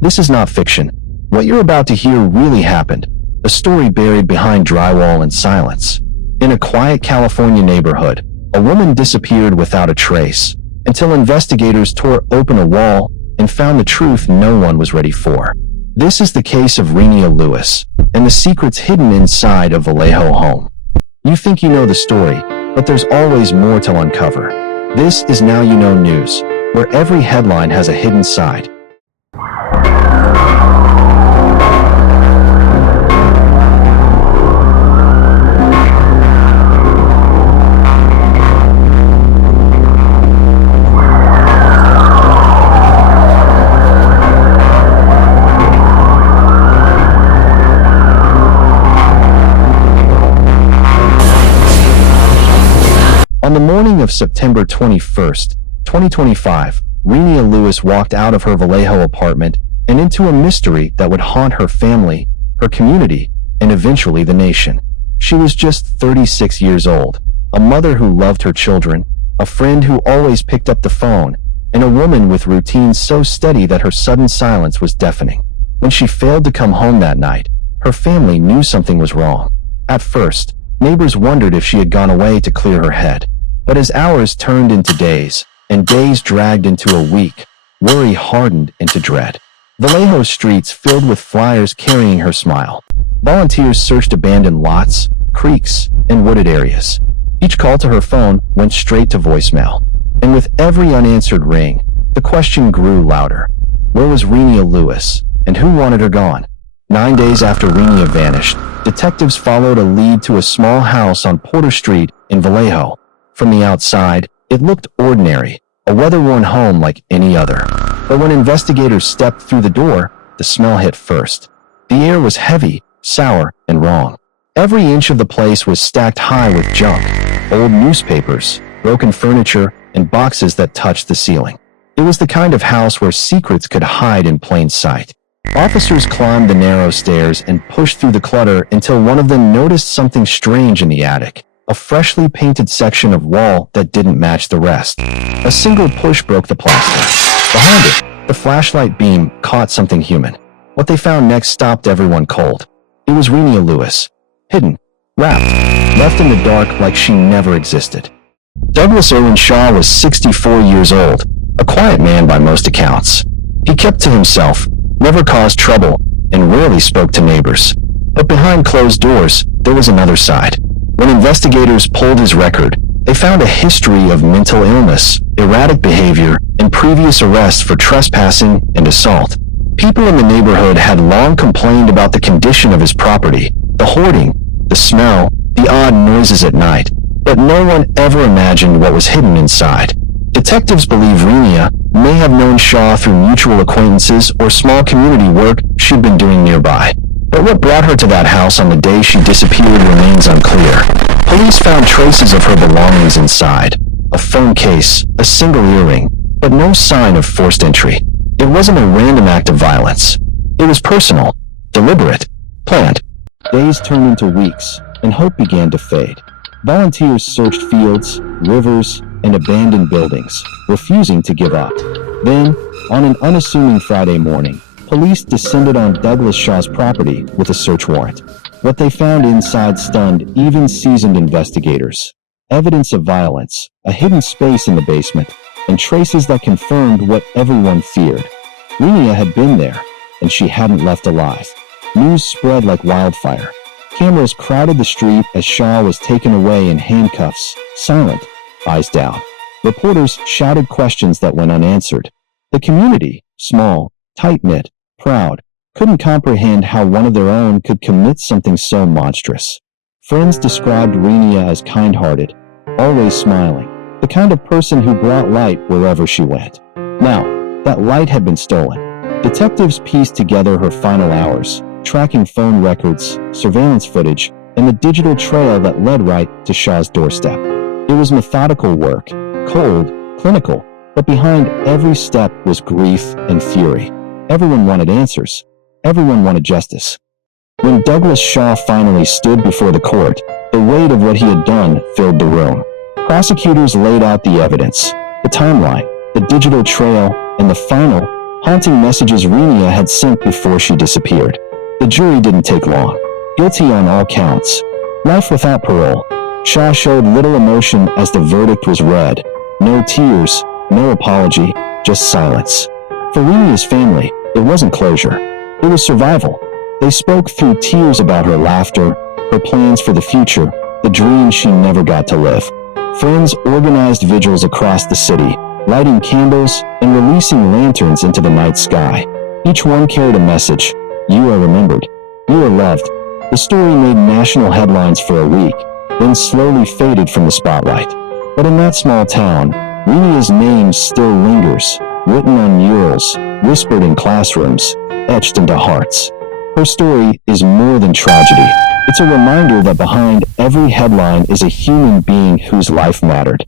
This is not fiction. What you're about to hear really happened. A story buried behind drywall and silence. In a quiet California neighborhood, a woman disappeared without a trace, until investigators tore open a wall and found the truth no one was ready for. This is the case of Renia Lewis, and the secrets hidden inside a Vallejo home. You think you know the story, but there's always more to uncover. This is Now You Know News, where every headline has a hidden side. On the morning of September 21st, 2025, Renia Lewis walked out of her Vallejo apartment and into a mystery that would haunt her family, her community, and eventually the nation. She was just 36 years old, a mother who loved her children, a friend who always picked up the phone, and a woman with routines so steady that her sudden silence was deafening. When she failed to come home that night, her family knew something was wrong. At first, neighbors wondered if she had gone away to clear her head. But as hours turned into days, and days dragged into a week, worry hardened into dread. Vallejo streets filled with flyers carrying her smile. Volunteers searched abandoned lots, creeks, and wooded areas. Each call to her phone went straight to voicemail. And with every unanswered ring, the question grew louder. Where was Renia Lewis, and who wanted her gone? 9 days after Renia vanished, detectives followed a lead to a small house on Porter Street in Vallejo. From the outside, it looked ordinary, a weather-worn home like any other. But when investigators stepped through the door, the smell hit first. The air was heavy, sour, and wrong. Every inch of the place was stacked high with junk, old newspapers, broken furniture, and boxes that touched the ceiling. It was the kind of house where secrets could hide in plain sight. Officers climbed the narrow stairs and pushed through the clutter until one of them noticed something strange in the attic. A freshly painted section of wall that didn't match the rest. A single push broke the plaster. Behind it, the flashlight beam caught something human. What they found next stopped everyone cold. It was Renia Lewis, hidden, wrapped, left in the dark like she never existed. Renia Shaw was 64 years old, a quiet man by most accounts. He kept to himself, never caused trouble, and rarely spoke to neighbors. But behind closed doors, there was another side. When investigators pulled his record, they found a history of mental illness, erratic behavior, and previous arrests for trespassing and assault. People in the neighborhood had long complained about the condition of his property, the hoarding, the smell, the odd noises at night, but no one ever imagined what was hidden inside. Detectives believe Renia may have known Shaw through mutual acquaintances or small community work she'd been doing nearby. But what brought her to that house on the day she disappeared remains unclear. Police found traces of her belongings inside. A phone case, a single earring, but no sign of forced entry. It wasn't a random act of violence. It was personal, deliberate, planned. Days turned into weeks, and hope began to fade. Volunteers searched fields, rivers, and abandoned buildings, refusing to give up. Then, on an unassuming Friday morning, police descended on Douglas Shaw's property with a search warrant. What they found inside stunned even seasoned investigators. Evidence of violence, a hidden space in the basement, and traces that confirmed what everyone feared. Renia had been there, and she hadn't left alive. News spread like wildfire. Cameras crowded the street as Shaw was taken away in handcuffs, silent, eyes down. Reporters shouted questions that went unanswered. The community, small, tight-knit, proud, couldn't comprehend how one of their own could commit something so monstrous. Friends described Renia as kind-hearted, always smiling, the kind of person who brought light wherever she went. Now, that light had been stolen. Detectives pieced together her final hours, tracking phone records, surveillance footage, and the digital trail that led right to Shaw's doorstep. It was methodical work, cold, clinical, but behind every step was grief and fury. Everyone wanted answers. Everyone wanted justice. When Douglas Shaw finally stood before the court, the weight of what he had done filled the room. Prosecutors laid out the evidence, the timeline, the digital trail, and the final, haunting messages Renia had sent before she disappeared. The jury didn't take long. Guilty on all counts. Life without parole. Shaw showed little emotion as the verdict was read. No tears, no apology, just silence. For Renia's family, it wasn't closure. It was survival. They spoke through tears about her laughter, her plans for the future, the dreams she never got to live. Friends organized vigils across the city, lighting candles and releasing lanterns into the night sky. Each one carried a message. You are remembered. You are loved. The story made national headlines for a week, then slowly faded from the spotlight. But in that small town, Renia's name still lingers, written on murals, whispered in classrooms, etched into hearts. Her story is more than tragedy. It's a reminder that behind every headline is a human being whose life mattered.